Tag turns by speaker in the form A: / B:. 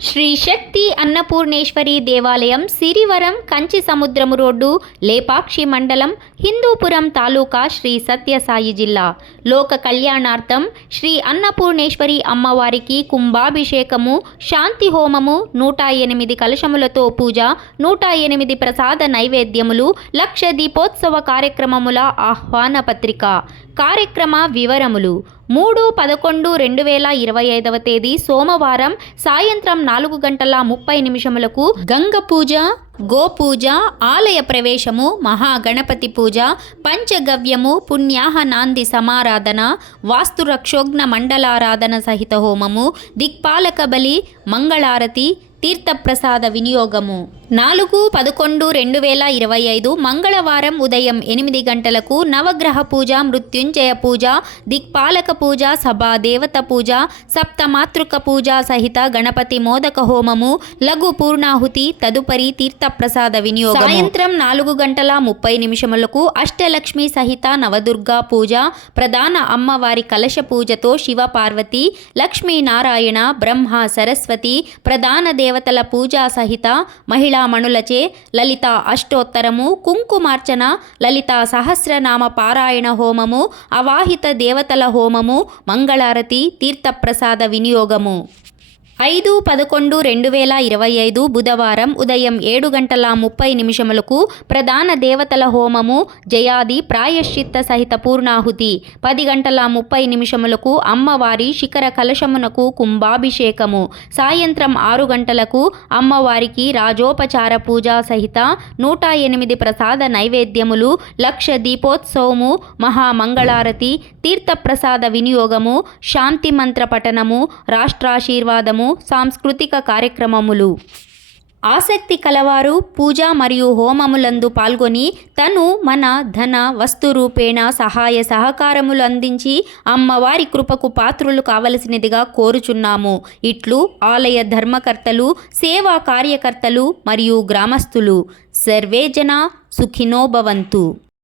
A: శ్రీ శక్తి అన్నపూర్ణేశ్వరి దేవాలయం సిరివరం కంచి సముద్రము రోడ్డు లేపాక్షి మండలం హిందూపురం తాలూకా శ్రీ సత్యసాయి జిల్లా. లోక కళ్యాణార్థం శ్రీ అన్నపూర్ణేశ్వరి అమ్మవారికి కుంభాభిషేకము శాంతి హోమము నూట ఎనిమిది కలశములతో పూజ నూట ఎనిమిది ప్రసాద నైవేద్యములు లక్ష దీపోత్సవ కార్యక్రమముల ఆహ్వాన పత్రిక. కార్యక్రమ వివరములు మూడు పదకొండు రెండు వేల ఇరవై ఐదవ తేదీ సోమవారం సాయంత్రం నాలుగు గంటల ముప్పై నిమిషములకు గంగ పూజ గోపూజ ఆలయ ప్రవేశము మహాగణపతి పూజ పంచగవ్యము పుణ్యాహ నాంది సమారాధన వాస్తురక్షోగ్న మండలారాధన సహిత హోమము దిక్పాలక బలి మంగళారతి తీర్థప్రసాద వినియోగము. నాలుగు పదకొండు రెండు వేల ఇరవై ఐదు మంగళవారం ఉదయం ఎనిమిది గంటలకు నవగ్రహ పూజ మృత్యుంజయ పూజ దిక్పాలక పూజ సభా దేవత పూజ సప్తమాతృక పూజ సహిత గణపతి మోదక హోమము లఘు పూర్ణాహుతి తదుపరి తీర్థప్రసాద వినియోగం సాయంత్రం నాలుగు గంటల ముప్పై నిమిషములకు అష్టలక్ష్మి సహిత నవదుర్గా పూజ ప్రధాన అమ్మవారి కలశ పూజతో శివ పార్వతి లక్ష్మీనారాయణ బ్రహ్మ సరస్వతి ప్రధాన దేవతల పూజా సహిత మహిళామణులచే లలిత అష్టోత్తరము కుంకుమార్చన లలిత సహస్రనామ పారాయణ హోమము అవాహిత దేవతల హోమము మంగళారతి తీర్థప్రసాద వినియోగము. ఐదు పదకొండు రెండు వేల ఇరవై ఐదు బుధవారం ఉదయం ఏడు గంటల ముప్పై నిమిషములకు ప్రధాన దేవతల హోమము జయాది ప్రాయశ్చిత్త సహిత పూర్ణాహుతి. పది గంటల ముప్పై నిమిషములకు అమ్మవారి శిఖర కలశమునకు కుంభాభిషేకము. సాయంత్రం ఆరు గంటలకు అమ్మవారికి రాజోపచార పూజ సహిత నూట ఎనిమిది ప్రసాద నైవేద్యములు లక్ష దీపోత్సవము మహామంగళారతి తీర్థప్రసాద వినియోగము శాంతి మంత్ర పఠనము రాష్ట్రాశీర్వాదము సాంస్కృతిక కార్యక్రమములు. ఆసక్తి కలవారు పూజ మరియు హోమములందు పాల్గొని తను మన ధన వస్తు రూపేణ సహాయ సహకారములు అందించి అమ్మవారి కృపకు పాత్రులు కావలసినదిగా కోరుచున్నాము. ఇట్లు ఆలయ ధర్మకర్తలు సేవా కార్యకర్తలు మరియు గ్రామస్తులు. సర్వే జన